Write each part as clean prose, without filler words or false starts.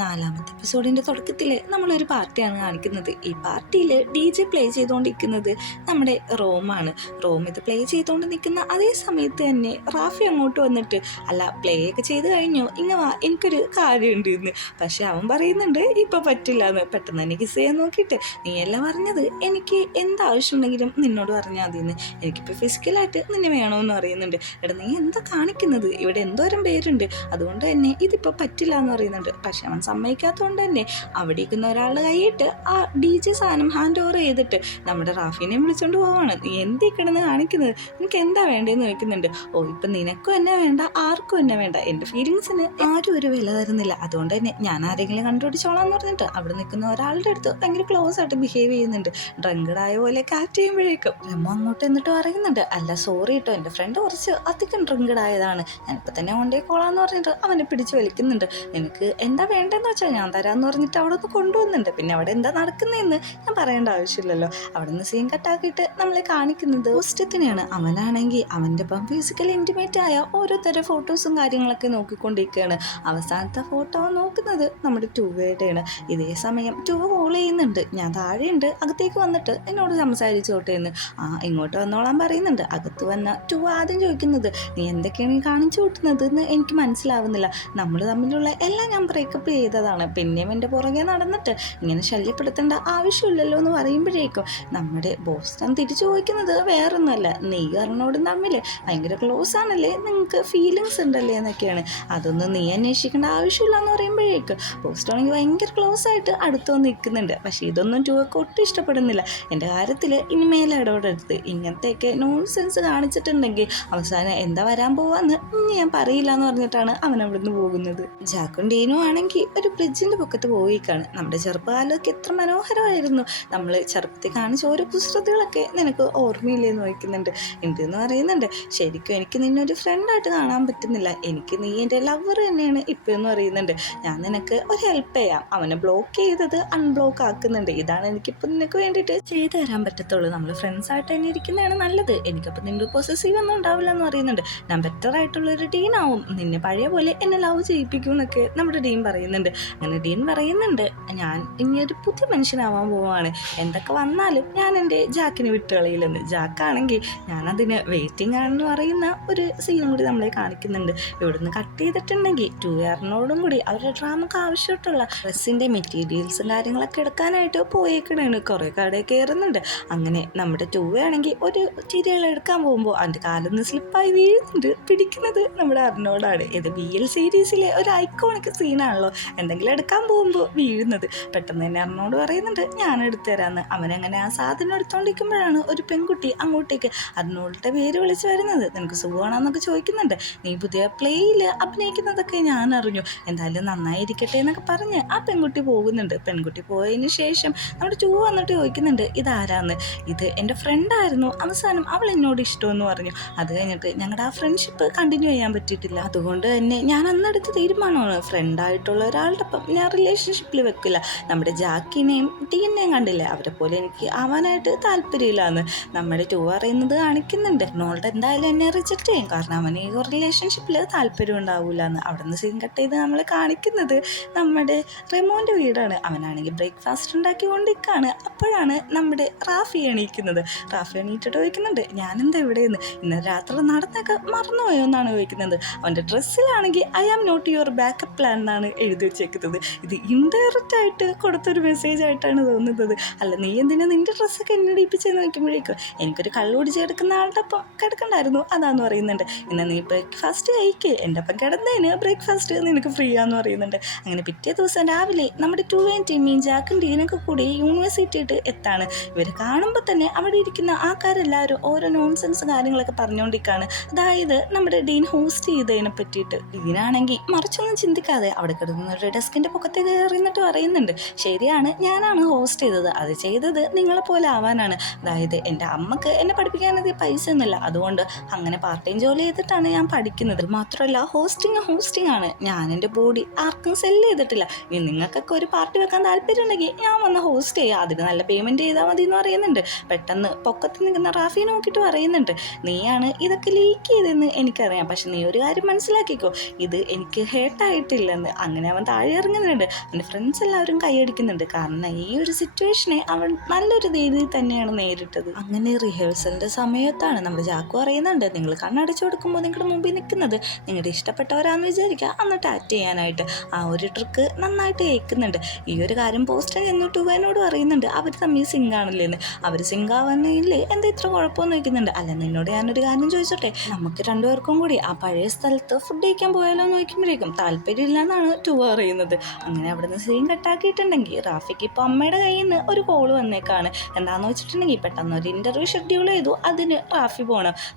നാലാമത്തെ എപ്പിസോഡിന്റെ തുടക്കത്തിൽ നമ്മളൊരു പാർട്ടിയാണ് കാണിക്കുന്നത്. ഈ പാർട്ടിയിൽ DJ പ്ലേ ചെയ്തുകൊണ്ടിരിക്കുന്നത് നമ്മുടെ റോമാണ്. റോം ഇത് പ്ലേ ചെയ്തുകൊണ്ട് നിൽക്കുന്ന അതേ സമയത്ത് തന്നെ റാഫി അങ്ങോട്ട് വന്നിട്ട്, അല്ല പ്ലേ ഒക്കെ ചെയ്ത് കഴിഞ്ഞു, ഇങ്ങ വാ, എനിക്കൊരു കാര്യമുണ്ട് എന്ന്. പക്ഷെ അവൻ പറയുന്നുണ്ട് ഇപ്പം പറ്റില്ല എന്ന്. പെട്ടെന്ന് തന്നെ കിസ് ചെയ്യാൻ നോക്കിയിട്ട്, നീ എല്ലാം പറഞ്ഞത് എനിക്ക് എന്താവശ്യമുണ്ടെങ്കിലും നിന്നോട് പറഞ്ഞാൽ മതിയെന്ന്, എനിക്കിപ്പോൾ ഫിസിക്കലായിട്ട് നിന്നെ വേണമെന്ന് പറയുന്നുണ്ട്. എടാ നീ എന്താ കാണിക്കുന്നത്, ഇവിടെ എന്തോരം പേരുണ്ട്, അതുകൊണ്ട് തന്നെ ഇതിപ്പോൾ പറ്റില്ല എന്ന് പറയുന്നുണ്ട്. പക്ഷെ അവൻ സമ്മതിക്കാത്തതുകൊണ്ട് തന്നെ അവിടെ ഇരിക്കുന്ന ഒരാളുടെ കൈയിട്ട് ആ DJ സാധനം ഹാൻഡ് ഓവർ ചെയ്തിട്ട് നമ്മുടെ റാഫിനെ വിളിച്ചോണ്ട് പോവാണ്. നീ എന്തീ കിടന്ന് കാണിക്കുന്നത്, നിനക്ക് എന്താ വേണ്ടതെന്ന് ചോദിക്കുന്നുണ്ട്. ഓ ഇപ്പം നിനക്കും എന്നെ വേണ്ട, ആർക്കും എന്നെ വേണ്ട, എൻ്റെ ഫീലിങ്സിന് ആരും ഒരു വില തരുന്നില്ല, അതുകൊണ്ട് തന്നെ ഞാൻ ആരെങ്കിലും കണ്ടുപിടിച്ചോളാന്ന് പറഞ്ഞിട്ട് അവിടെ നിൽക്കുന്ന ഒരാളുടെ അടുത്ത് ഭയങ്കര ക്ലോസ് ആയിട്ട് ബിഹേവ് ചെയ്യുന്നുണ്ട്. ഡ്രങ്കഡായ പോലെ കാറ്റ് ചെയ്യുമ്പോഴേക്കും രമ അങ്ങോട്ട് എന്നിട്ട് പറയുന്നുണ്ട്, അല്ല സോറി കേട്ടോ, എൻ്റെ ഫ്രണ്ട് കുറച്ച് അധികം ഡ്രങ്കഡ് ആയതാണ്, ഞാനിപ്പോൾ തന്നെ കൊണ്ടേക്കോളാന്ന് പറഞ്ഞിട്ട് അവനെ പിടിച്ച് വലിക്കുന്നുണ്ട്. എനിക്ക് എന്താ വേണ്ടതെന്ന് വെച്ചാൽ ഞാൻ തരാമെന്ന് പറഞ്ഞിട്ട് അവിടെ നിന്ന് കൊണ്ടുവന്നുണ്ട്. പിന്നെ അവിടെ എന്താ നടക്കുന്നതെന്ന് ഞാൻ പറയേണ്ട ആവശ്യമില്ലല്ലോ. അവിടെ നിന്ന് സീൻ കട്ടാക്കിയിട്ട് നമ്മളെ കാണിക്കുന്നത് ഹോസ്റ്റത്തിനെയാണ്. അവനാണെങ്കിൽ അവൻ്റെ ഇപ്പം ഫിസിക്കലി ഇൻറ്റിമേറ്റ് ആയ ഓരോരുത്തരുടെ ഫോട്ടോസും കാര്യങ്ങളൊക്കെ നോക്കിക്കൊണ്ടിരിക്കുകയാണ്. അവസാനത്തെ ഫോട്ടോ നോക്കുന്നത് നമ്മുടെ ടൂവയുടെയാണ്. ഇതേ സമയം ടൂവ കോൾ ചെയ്യുന്നുണ്ട്, ഞാൻ താഴെയുണ്ട്, അകത്തേക്ക് വന്നിട്ട് എന്നോട് സംസാരിച്ചോട്ടെ എന്ന്. ഇങ്ങോട്ട് വന്നോളാൻ പറയുന്നുണ്ട്. അകത്ത് വന്ന ടൂവ ആദ്യം ചോദിക്കുന്നത്, നീ എന്തൊക്കെയാണ് കാണിച്ചു കൂട്ടുന്നത് എന്ന് എനിക്ക് മനസ്സിലാവുന്നില്ല, നമ്മൾ തമ്മിലുള്ള എല്ലാം ഞാൻ ബ്രേക്കപ്പ് ചെയ്തതാണ്, പിന്നെയും എൻ്റെ പുറകെ നടന്നിട്ട് ഇങ്ങനെ ശല്യപ്പെടുത്തേണ്ട ആവശ്യമില്ലല്ലോ എന്ന് പറയുമ്പോഴേക്കും നമ്മുടെ ബോസ്റ്റൺ തിരിച്ചു ചോദിക്കുന്നത് വേറൊന്നുമല്ല, നീ കാരണോടും തമ്മിൽ ഭയങ്കര ക്ലോസ് ആണല്ലേ, നിങ്ങൾക്ക് ഫീലിങ്സ് ഉണ്ടല്ലേ എന്നൊക്കെയാണ്. അതൊന്നും നീ അന്വേഷിക്കേണ്ട ആവശ്യമില്ല എന്ന് പറയുമ്പോഴേക്കും ബോസ്റ്റോണെങ്കിൽ ഭയങ്കര ക്ലോസ് ആയിട്ട് അടുത്ത് വന്ന് നിൽക്കുന്നുണ്ട്. പക്ഷേ ഇതൊന്നും ടൂവക്ക് ഒട്ടും ഇഷ്ടപ്പെടുന്നില്ല. എൻ്റെ കാര്യത്തിൽ ഇനി മേലെ ഇടപെടരുത്, ഇങ്ങനത്തെയൊക്കെ നോൺസെൻസ് കാണിച്ചിട്ടുണ്ടെങ്കിൽ അവസാനം എന്താ വരാൻ പോവാന്ന് ഇനി ഞാൻ പറയില്ല എന്ന് പറഞ്ഞിട്ടാണ് അവൻ അവിടുന്ന് പോകുന്നത്. ജാക്കും ഡീനും ആണെങ്കിൽ ഒരു ബ്രിഡ്ജിൻ്റെ പൊക്കത്ത് പോയിക്കാണ്. നമ്മുടെ ചെറുപ്പകാലമൊക്കെ എത്ര മനോഹരമായിരുന്നു, നമ്മൾ ചെറുപ്പത്തിൽ കാണിച്ച ഓരോ കുസൃതികളൊക്കെ നിനക്ക് ഓർമ്മയില്ലേന്ന് ചോദിക്കുന്നുണ്ട്. ഉണ്ടെന്ന് പറയുന്നുണ്ട്. ശരിക്കും എനിക്ക് നിന്നെ ഒരു ഫ്രണ്ടായിട്ട് കാണാൻ പറ്റുന്നില്ല, എനിക്ക് നീ എൻ്റെ ലവർ തന്നെയാണ് ഇപ്പോൾ എന്ന് പറയുന്നുണ്ട്. ഞാൻ നിനക്ക് ഒരു ഹെൽപ്പ് ചെയ്യാം, അവനെ ബ്ലോക്ക് ചെയ്തത് അൺബ്ലോക്ക് ആക്കുന്നുണ്ട്, ഇതാണ് എനിക്കിപ്പോൾ നിനക്ക് വേണ്ടിയിട്ട് ചെയ്തു തരാൻ പറ്റത്തുള്ളൂ, നമ്മൾ ഫ്രണ്ട്സായിട്ട് തന്നെ ഇരിക്കുന്നതാണ് നല്ലത്, എനിക്കപ്പോൾ നിൻ്റെ പൊസസീവ് ഒന്നും ഉണ്ടാവില്ല എന്ന് പറയുന്നുണ്ട്. ഞാൻ ബെറ്റർ ആയിട്ടുള്ളൊരു ഡീനാവും, നിന്നെ പഴയ പോലെ എന്നെ ലവ് ചെയ്യിപ്പിക്കും എന്നൊക്കെ നമ്മുടെ ഡീൻ പറയുന്നുണ്ട്. അങ്ങനെ ഡീൻ പറയുന്നുണ്ട്, ഞാൻ ഇനി ഒരു പുതിയ മനുഷ്യനാവാൻ പോവാണ്, എന്തൊക്കെ വന്നാലും ഞാൻ എൻ്റെ ജാക്കിനെ വിട്ടുകളയില്ലെന്ന്. ജാക്കാണെങ്കിൽ ഞാനതിന് വെയിറ്റിംഗ് ആണെന്ന് പറയുന്ന ഒരു സീനും കൂടി നമ്മളെ കാണിക്കുന്നുണ്ട്. ഇവിടുന്ന് കട്ട് ചെയ്തിട്ടുണ്ടെങ്കിൽ ടൂയാറിനോടും കൂടി അവരുടെ ഡ്രാമക്ക് ആവശ്യമായിട്ടുള്ള ഡ്രസ്സിൻ്റെ മെറ്റീരിയൽസും കാര്യങ്ങളൊക്കെ എടുക്കാനായിട്ട് പോയേക്കണേണ്. കുറേ കടയിൽ കയറുന്നുണ്ട്. അങ്ങനെ നമ്മുടെ ടൂവയാണെങ്കിൽ ഒരു ചീരികൾ എടുക്കാൻ പോകുമ്പോൾ അതിൻ്റെ കാലൊന്ന് സ്ലിപ്പായി വീഴുന്നുണ്ട്. പിടിക്കുന്നത് നമ്മുടെ അർണോടാണ്. ഇത് BL സീരീസിലെ ഒരു ഐക്കോണിക് സീനാണല്ലോ, എന്തെങ്കിലും എടുക്കാൻ പോകുമ്പോൾ വീഴുന്നത്. പെട്ടെന്ന് തന്നെ അർണോട് പറയുന്നുണ്ട്, ഞാൻ എടുത്തു തരാമെന്ന്. അവനങ്ങനെ ആ സാധനം എടുത്തുകൊണ്ടിരിക്കുമ്പോഴാണ് ഒരു പെൺകുട്ടി അങ്ങോട്ടേക്ക് അർണോളുടെ പേര് വിളിച്ച് വരുന്നത്. നിനക്ക് സുഖമാണെന്നൊക്കെ ചോദിക്കുന്നുണ്ട്. നീ പുതിയ പ്ലേയിൽ അഭിനയിക്കുന്നതൊക്കെ ഞാൻ അറിഞ്ഞു, എന്തായാലും നന്നായിരിക്കട്ടെ എന്നൊക്കെ പറഞ്ഞ് ആ പെൺകുട്ടി പോകുന്നുണ്ട്. പെൺകുട്ടി പോയതിന് ശേഷം നമ്മുടെ ടൂ വന്നിട്ട് ചോദിക്കുന്നുണ്ട്, ഇതാരാന്ന്. ഇത് എൻ്റെ ഫ്രണ്ടായിരുന്നു, അവസാനം അവൾ എന്നോട് ഇഷ്ടമെന്ന് പറഞ്ഞു, അത് കഴിഞ്ഞിട്ട് ഞങ്ങളുടെ ആ ഫ്രണ്ട്ഷിപ്പ് കണ്ടിന്യൂ ചെയ്യാൻ പറ്റിയിട്ടില്ല, അതുകൊണ്ട് തന്നെ ഞാൻ അന്നെടുത്ത തീരുമാനമാണ്, ഫ്രണ്ടായിട്ടുള്ള ഒരാളുടെ ഒപ്പം ഞാൻ റിലേഷൻഷിപ്പിൽ വെക്കില്ല. നമ്മുടെ ജാക്കിനെയും ടീനെയും കണ്ടില്ലേ, അവരെ പോലെ എനിക്ക് ആവാനായിട്ട് താല്പര്യമില്ലാന്ന് നമ്മുടെ ടൂ പറയുന്നത് കാണിക്കുന്നുണ്ട്. നോൾഡ് എന്തായാലും എന്നെ റിജക്റ്റ് ചെയ്യും, കാരണം അവന് ഈ റിലേഷൻഷിപ്പിൽ താല്പര്യം ഉണ്ടാവില്ല എന്ന്. അവിടെ നിന്ന് സീൻ കട്ട് ചെയ്ത് നമ്മൾ കാണിക്കുന്നത് നമ്മുടെ റെമോൻ്റെ വീടാണ്. അവനാണെങ്കിൽ ബ്രേക്ക്ഫാസ്റ്റ് ഉണ്ടാക്കി കൊണ്ടിരിക്കുകയാണ്. അപ്പോഴാണ് നമ്മുടെ റാഫി എണീക്കുന്നത്. റാഫി എണീറ്റിട്ട് ചോദിക്കുന്നുണ്ട്, ഞാനെന്താ ഇവിടെയെന്ന്, ഇന്ന് രാത്രി നടന്നൊക്കെ മറന്നുപോയോ എന്നാണ് ചോദിക്കുന്നത്. അവൻ്റെ ഡ്രസ്സിലാണെങ്കിൽ I am not your backup plan എന്നാണ് എഴുതി വെച്ചേക്കുന്നത്. ഇത് ഇൻഡയറക്റ്റ് ആയിട്ട് കൊടുത്തൊരു മെസ്സേജ് ആയിട്ടാണ് തോന്നുന്നത്. അല്ല നീ എന്തിനാ നിൻ്റെ ഡ്രസ്സൊക്കെ എന്നെ ഇടിപ്പിച്ചെന്ന് നോക്കുമ്പോഴേക്കും എനിക്കൊരു കള്ളു കുടിച്ചെടുക്കുന്ന ആളുടെ ഒപ്പം കിടക്കണ്ടായിരുന്നു, അതാന്ന് പറയുന്നുണ്ട്. എന്നാൽ നീ ബ്രേക്ക്ഫാസ്റ്റ് കഴിക്കുക, എൻ്റെ ഒപ്പം കിടന്നതിന് ബ്രേക്ക്ഫാസ്റ്റ് നിനക്ക് ഫ്രീ ആന്ന് പറയുന്നുണ്ട്. അങ്ങനെ പിറ്റേ ദിവസം രാവിലെ നമ്മുടെ ടൂവേൻ ടീമിയും ജാക്കും ഡീനൊക്കെ കൂടി യൂണിവേഴ്സിറ്റിയിട്ട് എത്താണ്. ഇവർ കാണുമ്പോൾ തന്നെ അവിടെ ഇരിക്കുന്ന ആൾക്കാരെല്ലാവരും ഓരോ നോൺസെൻസ് കാര്യങ്ങളൊക്കെ പറഞ്ഞുകൊണ്ടിരിക്കുകയാണ്. അതായത് നമ്മുടെ ഡീൻ ഹോസ്റ്റ് ചെയ്തതിനെ പറ്റിയിട്ട്. ഡീനാണെങ്കിൽ മറിച്ചൊന്നും ചിന്തിക്കാതെ അവിടെ കിടന്നൊരു ഡെസ്കിൻ്റെ പൊക്കത്തെ കയറിന്നിട്ട് പറയുന്നുണ്ട്, ശരിയാണ്, ഞാനാണ് ഹോസ്റ്റ് ചെയ്തത്, അത് ചെയ്തത് നിങ്ങളെപ്പോലെ ആവാനാണ്. അതായത് എൻ്റെ അമ്മക്ക് എന്നെ പഠിപ്പിക്കാനത് പൈസ ഒന്നുമില്ല, അതുകൊണ്ട് അങ്ങനെ പാർട്ട് ടൈം ജോലി ചെയ്തിട്ടാണ് ഞാൻ പഠിക്കുന്നത്. മാത്രമല്ല ഹോസ്റ്റിംഗ് ആണ്, ഞാൻ എൻ്റെ ബോഡി ആർക്കും സെല്ല് ചെയ്തിട്ടില്ല. ഇനി നിങ്ങൾക്കൊക്കെ ഒരു പാർട്ടി വെക്കാൻ താല്പര്യം ഉണ്ടെങ്കിൽ ഞാൻ വന്ന് ഹോസ്റ്റ് ചെയ്യുക, അതിന് നല്ല പേയ്മെൻറ്റ് ചെയ്താൽ മതി എന്ന് പറയുന്നുണ്ട്. പെട്ടെന്ന് പൊക്കത്തിൽ നിൽക്കുന്ന റാഫിയെ നോക്കിയിട്ട് പറയുന്നുണ്ട്, നീയാണ് ഇതൊക്കെ ലീക്ക് ചെയ്തെന്ന് എനിക്കറിയാം, പക്ഷെ നീ ഒരു കാര്യം മനസ്സിലാക്കിക്കോ, ഇത് എനിക്ക് ഹേർട്ടായിട്ടില്ലെന്ന്. അങ്ങനെ അവൻ താഴെ ഇറങ്ങുന്നുണ്ട്. അവൻ്റെ ഫ്രണ്ട്സ് എല്ലാവരും കൈയടിക്കുന്നുണ്ട്. കാരണം ഈ ഒരു സിറ്റുവേഷനെ അവൻ നല്ലൊരു രീതിയിൽ തന്നെയാണ് നേരിട്ടത്. അങ്ങനെ റിഹേഴ്സലിൻ്റെ സമയത്താണ് നമ്മുടെ ജാക്കു അറിയുന്നുണ്ട്, നിങ്ങൾ കണ്ണടച്ചു കൊടുക്കുമ്പോൾ നിങ്ങളുടെ മുമ്പിൽ നിൽക്കുന്നത് നിങ്ങളുടെ ഇഷ്ടപ്പെട്ടവരാണെന്ന് വിചാരിക്കുക, എന്നിട്ട് ആക്ട് ചെയ്യാനായിട്ട്. ആ ഒരു ട്രിക്ക് നന്നായിട്ട് കേൾക്കുന്നുണ്ട്. ഈ ഒരു കാര്യം പോസ്റ്റർ എന്നിട്ട് എന്നോട് പറയുന്നുണ്ട്, അവർ തമ്മിൽ സിങ്കാണല്ലേന്ന്. അവർ സിങ്കാവുന്നതിൽ എന്താ ഇത്ര കുഴപ്പമെന്ന് ചോദിക്കുന്നുണ്ട്. അല്ല നിന്നോട് ഞാനൊരു കാര്യം ചോദിച്ചോട്ടെ, നമുക്ക് രണ്ടുപേർക്കും കൂടി ആ പഴയ സ്ഥലത്ത് ഫുഡ് കഴിക്കാൻ പോയാലോ എന്ന് ചോദിക്കുമ്പോഴേക്കും താല്പര്യമില്ല എന്നാണ് ടൂവ അറിയുന്നത്. അങ്ങനെ അവിടുന്ന് സീൻ കട്ടാക്കിയിട്ടുണ്ടെങ്കിൽ റാഫിക്ക് ഇപ്പോൾ അമ്മയുടെ കയ്യിൽ നിന്ന് ഒരു കോള് വന്നേക്കാണ്. എന്താണെന്ന് വെച്ചിട്ടുണ്ടെങ്കിൽ പെട്ടെന്ന് ഒരു ഇൻ്റർവ്യൂ ഷെഡ്യൂൾ ചെയ്തു, അതിന് റാഫി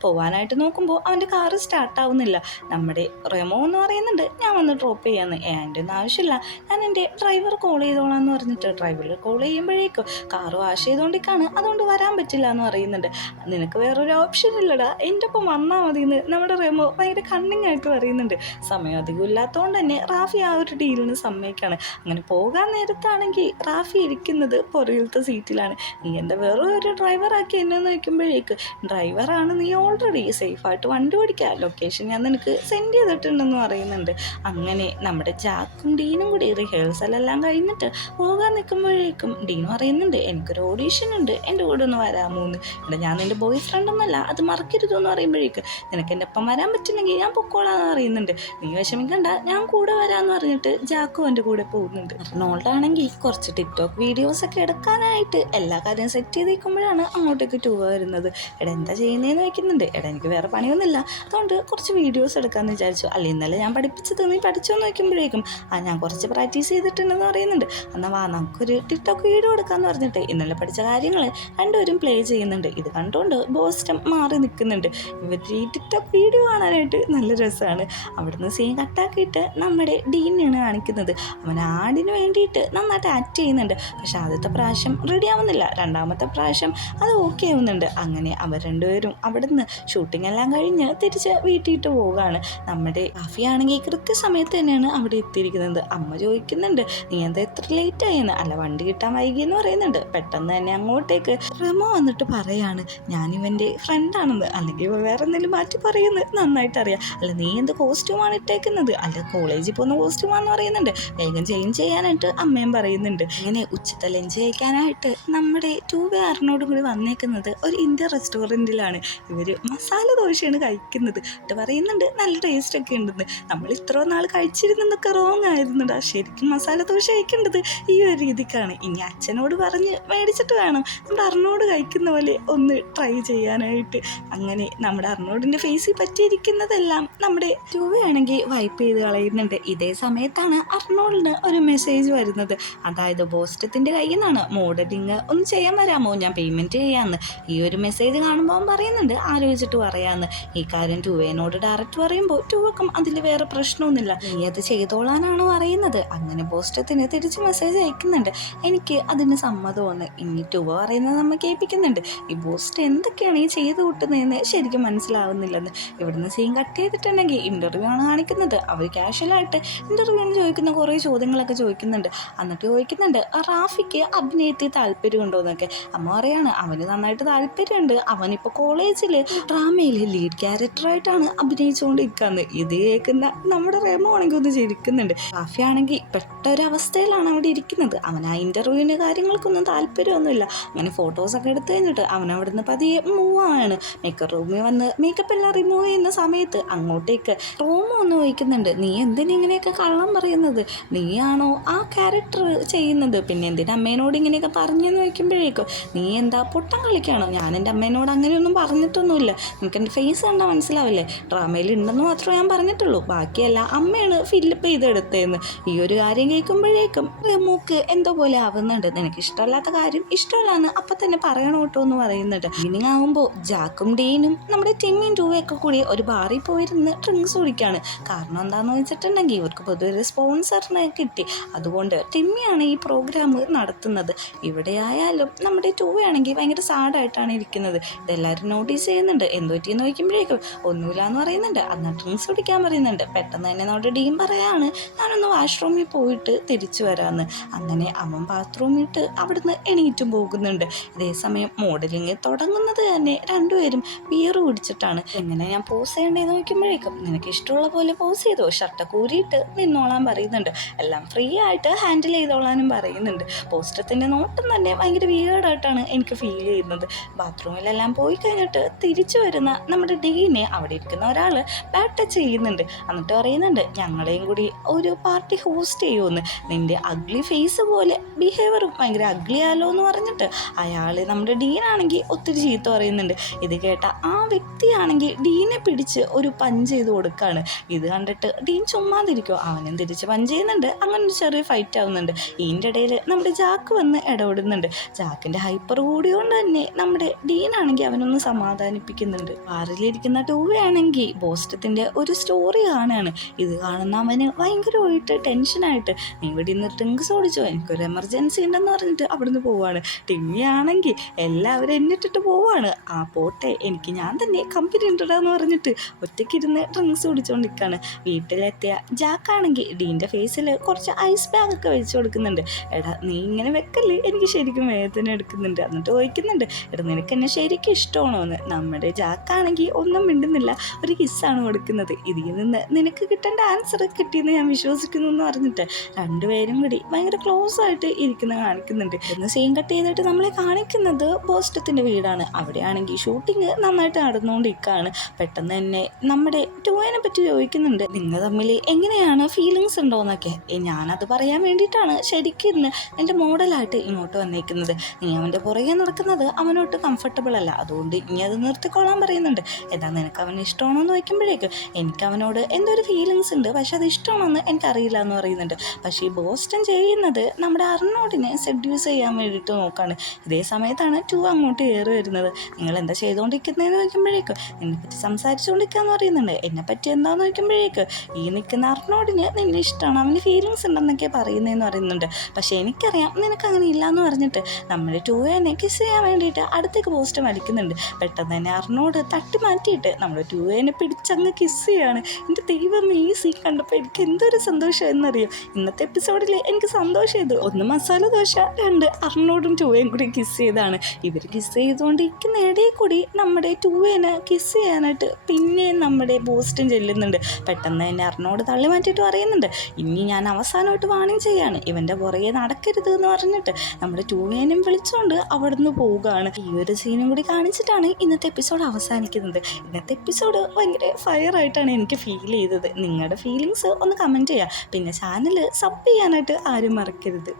പോകാനായിട്ട് നോക്കുമ്പോൾ അവൻ്റെ കാറ് സ്റ്റാർട്ടാവുന്നില്ല. നമ്മുടെ റെമോ എന്ന് പറയുന്നുണ്ട്, ഞാൻ വന്ന് ഡ്രോപ്പ് ചെയ്യാമെന്ന്. എൻ്റെ ഒന്നും ആവശ്യമില്ല, ഞാൻ എൻ്റെ ഡ്രൈവർ കോൾ ചെയ്തോളാം എന്ന് പറഞ്ഞിട്ട് ഡ്രൈവർ കോൾ ചെയ്യുമ്പോഴേക്കും കാറ് വാഷ് ചെയ്തുകൊണ്ടിരിക്കുകയാണ്, അതുകൊണ്ട് വരാൻ പറ്റില്ല എന്ന് പറയുന്നുണ്ട്. നിനക്ക് വേറൊരു ഓപ്ഷൻ ഇല്ലടാ, എൻ്റെ ഒപ്പം വന്നാൽ മതി എന്ന് നമ്മുടെ റെമോ ഭയങ്കര കണ്ണിങ് ആയിട്ട് പറയുന്നുണ്ട്. സമയം അധികം ഇല്ലാത്തതുകൊണ്ട് തന്നെ റാഫി ആ ഒരു ഡീലിന് സമ്മതിക്കാണ്. അങ്ങനെ പോകാൻ നേരത്താണെങ്കിൽ റാഫി ഇരിക്കുന്നത് പുറകിലത്തെ സീറ്റിലാണ്. നീ എന്താ വേറെ ഒരു ഡ്രൈവറാക്കി എന്നെ നോക്കുമ്പോഴേക്ക്, ഡ്രൈവറാണ് നീ, ഓൾറെഡി സേഫായിട്ട് വണ്ടി ഓടിക്കുക, ലൊക്കേഷൻ ഞാൻ നിനക്ക് സെൻഡ് ചെയ്തിട്ടുണ്ടെന്ന് പറയുന്നുണ്ട്. അങ്ങനെ നമ്മുടെ ജാക്കും ഡീനും കൂടി റിഹേഴ്സലെല്ലാം കഴിഞ്ഞിട്ട് പോകാൻ നിൽക്കുമ്പോഴേക്കും ഡീൻ പറയുന്നുണ്ട്, എനിക്കൊരു ഓഡീഷൻ ഉണ്ട്, എൻ്റെ കൂടെ ഒന്ന് വരാമോ എന്ന്. എടാ ഞാൻ നിൻ്റെ ബോയ് ഫ്രണ്ട് ഒന്നല്ല, അത് മറക്കരുതെന്ന് പറയുമ്പോഴേക്ക്, നിനക്ക് എൻ്റെ ഒപ്പം വരാൻ പറ്റില്ലെങ്കിൽ ഞാൻ പൊക്കോളാന്ന് പറയുന്നുണ്ട്. നീ വിഷമിക്കണ്ട, ഞാൻ കൂടെ വരാമെന്ന് പറഞ്ഞിട്ട് ജാക്കും എൻ്റെ കൂടെ പോകുന്നുണ്ട്. നോൾഡാണെങ്കിൽ കുറച്ച് ടിക്ടോക്ക് വീഡിയോസൊക്കെ എടുക്കാനായിട്ട് എല്ലാ കാര്യം സെറ്റ് ചെയ്തേക്കുമ്പോഴാണ് അങ്ങോട്ടേക്ക് ടൂവ വരുന്നത്. എടാ എന്താ ചെയ്യുന്നതെന്ന് ചോദിക്കുന്നുണ്ട്. എടാ എനിക്ക് വേറെ പണിയൊന്നുമില്ല, അതുകൊണ്ട് കുറച്ച് വീഡിയോസ് എടുക്കാമെന്ന് വിചാരിച്ചു. അല്ല ഇന്നലെ ഞാൻ പഠിപ്പിച്ചത് നീ പഠിച്ചോന്ന് നോക്കുമ്പോഴേക്കും ഞാൻ കുറച്ച് പ്രാക്ടീസ് ചെയ്തിട്ടുണ്ടെന്ന് പറയുന്നുണ്ട്. എന്നാൽ വാ നമുക്കൊരു ടിക്ടോക്ക് വീഡിയോ എടുക്കാമെന്ന് പറഞ്ഞിട്ട് ഇന്നലെ പഠിച്ച കാര്യങ്ങൾ രണ്ടുപേരും പ്ലേ ചെയ്യുന്നുണ്ട്. ഇത് കണ്ടുകൊണ്ട് ബോസ്റ്റം മാറി നിൽക്കുന്നുണ്ട്. ഇവർ ഈ ടിക്ടോക്ക് വീഡിയോ കാണാനായിട്ട് നല്ല രസമാണ്. അവിടുന്ന് സീൻ കട്ടാക്കിയിട്ട് നമ്മുടെ ഡീനാണ് കാണിക്കുന്നത്. അവൻ ആടിന് വേണ്ടിയിട്ട് നന്നായിട്ട് ആക്ട് ചെയ്യുന്നുണ്ട്. പക്ഷെ ആദ്യത്തെ പ്രാവശ്യം റെഡി ആവുന്നില്ല, രണ്ടാമത്തെ പ്രാവശ്യം അത് ഓക്കെ ആവുന്നുണ്ട്. അങ്ങനെ അവർ രണ്ടുപേരും അവിടുന്ന് ഷൂട്ടിംഗ് എല്ലാം കഴിഞ്ഞ് തിരിച്ച് വീട്ടിയിട്ട് പോവുകയാണ്. നമ്മുടെ റാഫിയാണെങ്കിൽ കൃത്യസമയത്ത് തന്നെയാണ് അവിടെ എത്തിയിരിക്കുന്നത്. അമ്മ ചോദിക്കുന്നുണ്ട്, നീ എന്താ എത്ര ലേറ്റ് ആയെന്ന്. അല്ല വണ്ടി കിട്ടാൻ വൈകിയെന്ന് പറയുന്നുണ്ട്. പെട്ടെന്ന് തന്നെ അങ്ങോട്ടേക്ക് റെമോ വന്നിട്ട് പറയാണ്, ഞാനിവൻ്റെ ഫ്രണ്ടാണെന്ന്. അല്ലെങ്കിൽ വേറെ എന്തെങ്കിലും മാറ്റി പറയുന്നത് നന്നായിട്ട് അറിയാം. അല്ല നീ എന്ത് കോസ്റ്റ്യൂമാണ് ഇട്ടേക്കുന്നത്. അല്ല കോളേജിൽ പോകുന്ന കോസ്റ്റ്യൂമാണെന്ന് പറയുന്നുണ്ട്. വേഗം ചേഞ്ച് ചെയ്യാനായിട്ട് അമ്മയും പറയുന്നുണ്ട്. അങ്ങനെ ഉച്ചത്തെ ലഞ്ച് കഴിക്കാനായിട്ട് നമ്മുടെ ടൂവേറിനോടും കൂടി വന്നേക്കുന്നത് ഒരു ഇന്ത്യൻ റെസ്റ്റോറൻറ്റിലാണ്. ഇവർ മസാല ദോശയാണ് കഴിക്കുന്നത്. എന്നിട്ട് പറയുന്നുണ്ട് നല്ല ടേസ്റ്റൊക്കെ ഉണ്ടെന്ന്. നമ്മൾ ഇത്ര നാൾ കഴിച്ചിരുന്നതൊക്കെ റോങ് ആയിരുന്നുടാ, ശരിക്കും മസാല ദോശ കഴിക്കേണ്ടത് ഈ ഒരു രീതിക്കാണ്. ഇനി അച്ഛനോട് പറഞ്ഞ് മേടിച്ചിട്ട് വേണം നമ്മുടെ അർണോട് കഴിക്കുന്ന പോലെ ഒന്ന് ട്രൈ ചെയ്യാനായിട്ട്. അങ്ങനെ നമ്മുടെ അർണോടിൻ്റെ ഫേസിൽ പറ്റിയിരിക്കുന്നതെല്ലാം നമ്മുടെ ടൂവയാണെങ്കിൽ വൈപ്പ് ചെയ്ത് കളയുന്നുണ്ട്. ഇതേ സമയത്താണ് അർണോളിന് ഒരു മെസ്സേജ് വരുന്നത്. അതായത് ബോസ്റ്റത്തിൻ്റെ കയ്യിൽ നിന്നാണ്, മോഡലിങ് ഒന്ന് ചെയ്യാൻ വരാമോ, ഞാൻ പേയ്മെൻറ്റ് ചെയ്യാമെന്ന്. ഈ ഒരു മെസ്സേജ് കാണുമ്പോൾ പറയുന്നുണ്ട് ആലോചിച്ചിട്ട് പറയാമെന്ന്. ഈ കാര്യം ടൂവേനോട് ഡയറക്റ്റ് പറയുമ്പോൾ ടൂവക്കും അതിൽ വേറെ പ്രശ്നമൊന്നുമില്ല, നീ അത് ചെയ്തോളാനാണോ അറിയുന്നത്. അങ്ങനെ ബോസ്റ്റത്തിന് തിരിച്ച് മെസ്സേജ് അയക്കുന്നുണ്ട്, എനിക്ക് അതിന് സമ്മതമെന്ന്. ഇനി ടൂവ പറയുന്നത് നമ്മൾ കേൾപ്പിക്കുന്നുണ്ട്. ഈ ബോസ്റ്റ് എന്തൊക്കെയാണ് ഈ ചെയ്ത് കൂട്ടുന്നതെന്ന് ശരിക്കും മനസ്സിലാവുന്നില്ലെന്ന്. ഇവിടുന്ന് സീൻ കട്ട് ചെയ്തിട്ടുണ്ടെങ്കിൽ ഇൻ്റർവ്യൂ ആണ് കാണിക്കുന്നത്. അവർ ക്യാഷ്വലായിട്ട് ഇൻ്റർവ്യൂവിന് ചോദിക്കുന്ന കുറേ ചോദ്യങ്ങളൊക്കെ ചോദിക്കുന്നുണ്ട്. എന്നിട്ട് ചോദിക്കുന്നുണ്ട് റാഫിക്ക് അഭിനയത്തിൽ താല്പര്യമുണ്ടോ എന്നൊക്കെ. അമ്മ പറയാണ് അവന് നന്നായിട്ട് താല്പര്യമുണ്ട്, അവനിപ്പോൾ കോളേജിൽ ഡ്രാമയിൽ ലീഡ് ക്യാരക്ടറായിട്ടാണ് അഭിനയിച്ചുകൊണ്ടിരിക്കുന്നത്. ഇത് കേൾക്കുന്ന നമ്മുടെ റെമോ ആണെങ്കിൽ ഒന്ന് ചിരിക്കുന്നുണ്ട്. റാഫി ആണെങ്കിൽ പെട്ടൊരവസ്ഥയിലാണ് അവിടെ ഇരിക്കുന്നത്. അവൻ ആ ഇൻ്റർവ്യൂവിന് കാര്യങ്ങൾക്കൊന്നും താല്പര്യമൊന്നുമില്ല. അങ്ങനെ ഫോട്ടോസൊക്കെ എടുത്തു കഴിഞ്ഞിട്ട് അവൻ അവിടെ നിന്ന് പതിയെ മൂവാണ്. മേക്കപ്പ് റൂമിൽ വന്ന് മേക്കപ്പ് എല്ലാം റിമൂവ് ചെയ്യുന്ന സമയത്ത് അങ്ങോട്ടേക്ക് റൂമ് ഒന്ന് ചോദിക്കുന്നുണ്ട്, നീ എന്തിനാ ഇങ്ങനെയൊക്കെ കള്ളം പറയുന്നത്, നീയാണോ ആ ക്യാരക്ടർ ചെയ്യുന്നത്, പിന്നെ എന്തിനാ അമ്മേനോട് ഇങ്ങനെയൊക്കെ പറഞ്ഞെന്ന് ചോദിക്കുമ്പോഴേക്കും, നീ എന്താ പൊട്ടം കളിക്കുകയാണോ, ഞാൻ എൻ്റെ അമ്മേനോട് അങ്ങനെയൊന്നും പറഞ്ഞിട്ടൊന്നുമില്ല, നിനക്ക് എൻ്റെ ഫേസ് കണ്ടാൽ മനസ്സിലാവില്ലേ, ഡ്രാമയിൽ ഉണ്ടെന്ന് മാത്രമേ ഞാൻ പറഞ്ഞിട്ടുള്ളൂ, ബാക്കിയല്ല അമ്മയാണ് ഫില്ലപ്പ് ചെയ്തെടുത്തതെന്ന്. ഈ ഒരു കാര്യം കേൾക്കുമ്പോഴേക്കും റെമോക്ക് എന്തോ പോലെ ആവുന്നുണ്ട്. നിനക്ക് ഇഷ്ടമല്ലാത്ത കാര്യം ഇഷ്ടമല്ലാന്ന് അപ്പം തന്നെ പറയണം കേട്ടോ എന്ന് പറയുന്നുണ്ട്. ഈവനിങ് ആകുമ്പോൾ ജാക്കും ഡീനും നമ്മുടെ ടിമ്മിയും ടൂവയൊക്കെ കൂടി ഒരു ബാറിൽ പോയിരുന്ന് ഡ്രിങ്ക്സ് കുടിക്കുകയാണ്. കാരണം എന്താണെന്ന് വെച്ചിട്ടുണ്ടെങ്കിൽ ഇവർക്ക് പൊതുവെ സ്പോൺസറിനെ കിട്ടി, അതുകൊണ്ട് ടിമ്മിയാണ് ഈ പ്രോഗ്രാം നടത്തുന്നത്. ഇവിടെ ആയാലും നമ്മുടെ ടൂവയാണെങ്കിൽ ഭയങ്കര സാഡായിട്ടാണ് ഇരിക്കുന്നത്. ഇതെല്ലാവരും നോട്ടീസ് ചെയ്യുന്നുണ്ട്. എന്ത് പറ്റിയെന്ന് ചോദിക്കുമ്പോഴേക്കും ഒന്നുമില്ല എന്ന് പറയുന്നുണ്ട്. അന്ന് ഡ്രിങ്ക്സ് കുടിക്കാൻ പറയുന്നുണ്ട്. പെട്ടെന്ന് തന്നെ നമ്മുടെ ഡീൻ പറയാണ്, ഞാനൊന്ന് വാഷ്റൂമിൽ പോയിട്ട് തിരിച്ചു വരാമെന്ന്. അങ്ങനെ അവൻ ബാത്റൂമിട്ട് അവിടുന്ന് എണീറ്റും പോകുന്നുണ്ട്. അതേസമയം മോഡലിങ് തുടങ്ങുന്നത് തന്നെ രണ്ടുപേരും ബിയർ കുടിച്ചിട്ടാണ്. എങ്ങനെ ഞാൻ പോസ് ചെയ്യേണ്ടതെന്ന് നോക്കുമ്പോഴേക്കും, നിനക്ക് ഇഷ്ടമുള്ള പോലെ പോസ് ചെയ്തോ, ഷർട്ടൊക്കെ ഊരിയിട്ട് നിന്നോളാൻ നോക്കിക്കോളാൻ പറയുന്നുണ്ട്. എല്ലാം ഫ്രീ ആയിട്ട് ഹാൻഡിൽ ചെയ്തോളാനും പറയുന്നുണ്ട്. പോസ്റ്റത്തിൻ്റെ നോട്ടം തന്നെ ഭയങ്കര വിയേർഡായിട്ടാണ് എനിക്ക് ഫീൽ ചെയ്യുന്നത്. ബാത്റൂമിലെല്ലാം പോയി കഴിഞ്ഞിട്ട് തിരിച്ചു വരുന്ന നമ്മുടെ ഡീനെ അവിടെ ഇരിക്കുന്ന ഒരാൾ ബാഡ് ടച്ച് ചെയ്യുന്നുണ്ട്. എന്നിട്ട് പറയുന്നുണ്ട്, ഞങ്ങളെയും കൂടി ഒരു പാർട്ടി ഹോസ്റ്റ് ചെയ്യുമെന്ന്. നിൻ്റെ അഗ്ലി ഫേസ് പോലെ ബിഹേവിയറും ഭയങ്കര അഗ്ലി ആലോ എന്ന് പറഞ്ഞിട്ട് അയാൾ നമ്മുടെ ഡീനാണെങ്കിൽ ഒത്തിരി ചീത്ത പറയുന്നുണ്ട്. ഇത് കേട്ട ആ വ്യക്തിയാണെങ്കിൽ ഡീനെ പിടിച്ച് ഒരു പഞ്ച് ചെയ്ത് കൊടുക്കുകയാണ്. ഇത് കണ്ടിട്ട് ഡീൻ ചുമ്മാതിരിക്കുമോ, അവനും തിരിച്ച് പഞ്ച് ചെയ്യുന്നുണ്ട്. അങ്ങനെ ഒരു ചെറിയ ഫൈറ്റ് ആവുന്നുണ്ട്. ഇതിൻ്റെ ഇടയിൽ നമ്മുടെ ജാക്ക് വന്ന് ഇടപെടുന്നുണ്ട്. ജാക്കിൻ്റെ ഹൈപ്പർ കൂടിയോണ്ട് തന്നെ നമ്മുടെ ഡീനാണെങ്കിൽ അവനൊന്ന് സമാധാനിപ്പിക്കുന്നുണ്ട്. കാറിലിരിക്കുന്ന ടൂവയാണെങ്കിൽ ബോസ്റ്റത്തിൻ്റെ ഒരു സ്റ്റോറി കാണുകയാണ്. ഇത് കാണുന്ന അവന് ഭയങ്കരമായിട്ട് ടെൻഷനായിട്ട്, നീ ഇവിടെ നിന്ന് ഡ്രിങ്ക്സ് ഓടിച്ചോ, എനിക്കൊരു എമർജൻസി ഉണ്ടെന്ന് പറഞ്ഞിട്ട് അവിടുന്ന് പോവാണ്. ടിമ്മിയാണെങ്കിൽ എല്ലാവരും എന്നിട്ടിട്ട് പോവാണ്. ആ പോട്ടെ, എനിക്ക് ഞാൻ തന്നെ കമ്പനി ഉണ്ടെന്ന് പറഞ്ഞിട്ട് ഒറ്റയ്ക്കിരുന്ന് ഡ്രിങ്ക്സ് കുടിച്ചുകൊണ്ടിരിക്കുകയാണ്. വീട്ടിലെത്തിയ ജാക്കാണെങ്കിൽ ഡീൻ്റെ ഫേസിൽ കുറച്ച് ഐസ് ബാഗ് ഒക്കെ വെച്ച് കൊടുക്കുന്നുണ്ട്. എടാ നീ ഇങ്ങനെ വെക്കല്ലേ, എനിക്ക് ശരിക്കും വേദന എടുക്കുന്നുണ്ട്. എന്നിട്ട് ചോദിക്കുന്നുണ്ട്, എടാ നിനക്ക് എന്നെ ശരിക്കും ഇഷ്ടമാണോ എന്ന്. നമ്മുടെ ജാക്കാണെങ്കിൽ ഒന്നും മിണ്ടുന്നില്ല, ഒരു കിസ്സാണ് കൊടുക്കുന്നത്. ഇതിൽ നിന്ന് നിനക്ക് കിട്ടേണ്ട ആൻസർ കിട്ടിയെന്ന് ഞാൻ വിശ്വസിക്കുന്നു എന്ന് പറഞ്ഞിട്ട് രണ്ടുപേരും കൂടി ഭയങ്കര ക്ലോസ് ആയിട്ട് ഇരിക്കുന്നത് കാണിക്കുന്നുണ്ട്. എന്ന് സീൻ കട്ട് ചെയ്തിട്ട് നമ്മളെ കാണിക്കുന്നത് ബോസ്റ്റത്തിൻ്റെ വീടാണ്. അവിടെയാണെങ്കിൽ ഷൂട്ടിങ് നന്നായിട്ട് നടന്നുകൊണ്ടിരിക്കുകയാണ്. പെട്ടെന്ന് തന്നെ നമ്മുടെ ടൂവിനെ പറ്റി ചോദിക്കുന്നുണ്ട്, നിങ്ങൾ തമ്മിൽ എങ്ങനെയാണ് ഫീലിങ്സ് ഉണ്ടോയെന്നൊക്കെ. ഞാനത് പറയാൻ വേണ്ടിയിട്ടാണ് ശരിക്കും ഇന്ന് എൻ്റെ മോഡലായിട്ട് ഇങ്ങോട്ട് വന്നേക്കുന്നത്. നീ അവൻ്റെ പുറകെ നടക്കുന്നത് അവനോട്ട് കംഫർട്ടബിൾ അല്ല, അതുകൊണ്ട് ഇനി അത് നിർത്തിക്കൊള്ളാൻ പറയുന്നുണ്ട്. എന്നാൽ നിനക്ക് അവനെ ഇഷ്ടമാണോ എന്ന് ചോദിക്കുമ്പോഴേക്കും എനിക്ക് അവനോട് എന്തൊരു ഫീലിങ്സ് ഉണ്ട്, പക്ഷെ അത് ഇഷ്ടമാണെന്ന് എനിക്കറിയില്ല എന്ന് പറയുന്നുണ്ട്. പക്ഷേ ഈ ബോസ്റ്റൺ ചെയ്യുന്നത് നമ്മുടെ അർണോഡിനെ സെഡ്യൂസ് ചെയ്യാൻ വേണ്ടിയിട്ട് നോക്കുകയാണ്. ഇതേ സമയത്താണ് ടൂ അങ്ങോട്ട് കയറി വരുന്നത്. നിങ്ങൾ എന്താ ചെയ്തുകൊണ്ടിരിക്കുന്നതെന്ന് ചോദിക്കുമ്പോഴേക്കും എന്നെപ്പറ്റി സംസാരിച്ചുകൊണ്ടിരിക്കുകയെന്ന് പറയുന്നുണ്ട്. എന്നെപ്പറ്റി എന്താണെന്ന് ചോദിക്കുമ്പോഴേക്ക് ഈ നിൽക്കുന്ന അർണോഡിന് നിന്നെ ഇഷ്ടമാണ്, അവന് ഫീലിങ്സ് ഉണ്ടെന്നൊക്കെ പറയുന്നതെന്ന് പറയുന്നുണ്ട്. പക്ഷേ എനിക്കറിയാം നിനക്ക് അങ്ങനെ ഇല്ലയെന്ന് പറഞ്ഞിട്ട് നമ്മുടെ ടൂവേനെ കിസ് ചെയ്യാൻ വേണ്ടിയിട്ട് അടുത്തേക്ക് പോസ്റ്റ് വലിക്കുന്നുണ്ട്. പെട്ടെന്ന് തന്നെ അർണോഡ് തട്ടി മാറ്റിയിട്ട് നമ്മുടെ ടൂവേനെ പിടിച്ചങ്ങ് കിസ് ചെയ്യാണ്. എൻ്റെ ദൈവം ഈ സീൻ കണ്ടപ്പോൾ എനിക്ക് എന്തൊരു സന്തോഷം എന്നറിയാം. ഇന്നത്തെ എപ്പിസോഡിൽ എനിക്ക് സന്തോഷം ചെയ്തു. ഒന്ന് മസാല ദോശ, രണ്ട് അർണോഡും ടൂവേയും കൂടി കിസ് ചെയ്താണ്. ഇവർ കിസ് ചെയ്തുകൊണ്ടിരിക്കുന്ന ഇടയിൽ കൂടി നമ്മുടെ ടൂവേനെ കിസ് ചെയ്യാനായിട്ട് പിന്നെയും നമ്മുടെ ബോസ്റ്റൻ ചെല്ലുന്നുണ്ട്. പെട്ടെന്ന് തന്നെ അർണോഡ് തള്ളി മാറ്റിയിട്ട് പറയുന്നുണ്ട്, ഇനി ഞാൻ അവസാനമായിട്ട് വാണിംഗ് ചെയ്യാണ്, ഇവൻ്റെ പുറകെ നടക്കരുത് എന്ന് പറഞ്ഞിട്ട് നമ്മുടെ ടൂവേനും വിളിച്ചുകൊണ്ട് അവിടുന്ന് പോവുകയാണ്. ഈ ഒരു സീനും കൂടി കാണിച്ചിട്ടാണ് ഇന്നത്തെ എപ്പിസോഡ് അവസാനിക്കുന്നത്. ഇന്നത്തെ എപ്പിസോഡ് ഭയങ്കര ഫയറായിട്ടാണ് എനിക്ക് ഫീൽ ചെയ്തത്. നിങ്ങളുടെ ഫീലിങ്സ് ഒന്ന് കമൻറ്റ് ചെയ്യുക. പിന്നെ ചാനൽ സബ് ചെയ്യാനായിട്ട് ആരും മറക്കരുത്.